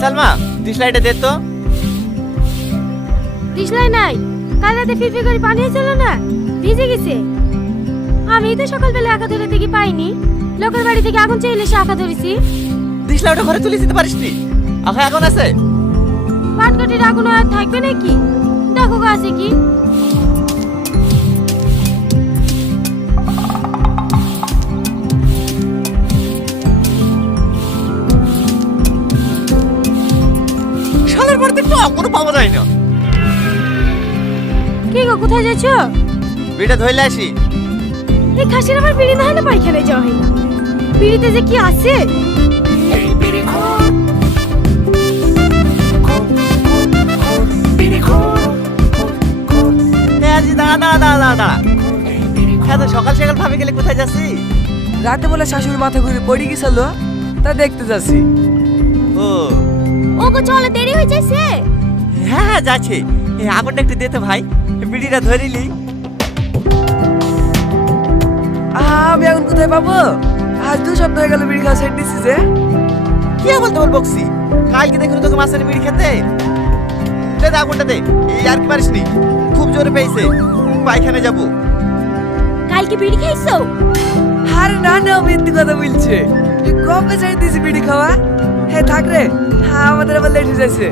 সালমা ডিসলাইটে দে তো। দিশলাই নাই, কাল রাতে ফিরফির করে পানি হয়েছিল না, ভিজে গেছে। আমি তো সকালবেলা একা ধরে দেখি পাইনি, লোকের বাড়ি থেকে আগুন চাইলে সে একা ধরেছি। ডিসলাইটটা ঘরে তুলে দিতে পারিস নি? আখা এখন আছে? পাটকাঠির আগুন আর থাকবে নাকি? দেখো গো আছে কি। শালার বাড়িতে তো কোনো পাওয়া যায় না। কি গো, কোথায় যাচ্ছ? বিড়িটা ধইলে আসি। এই খাসির আমার বিড়ি না হলে পায়খানায় যাওয়া হয় না। বিড়িতে যে কি আছে। দাঁড়া এত সকাল সকাল ভাবে গেলে কোথায় যাচ্ছি? রাতে বলে শাশুড়ি মাথা ঘুরে পড়ে গেছিল, তা দেখতে যাচ্ছি। ও ও গো চলো, দেরি হয়ে যাচ্ছে। হ্যাঁ হ্যাঁ যাচ্ছি। এই আগুনটা একটু দে তো ভাই, বিড়িটা ধরিলি। আমি এখন কোথায় পাবো? আজ 2 সপ্তাহ হয়ে গেল বিড়ি খাওয়া ছেড়ে দিচ্ছি যে। কি বলতে বল বকছি, কালকে দেখুন তোকে মাছের বিড়ি খেতে। দে দে আগুনটা দে। এই আর কি পারিস নি, খুব জোরে পেয়েছে, পায়খানে যাবো। কালকে বিড়ি খাইছো? আরে না না, মিথ্যে কথা বলছে। কবে ছেড়ে দিয়েছি বিড়ি খাওয়া? হ্যাঁ থাক রে, আমাদের আবার লেট হয়ে যাচ্ছে।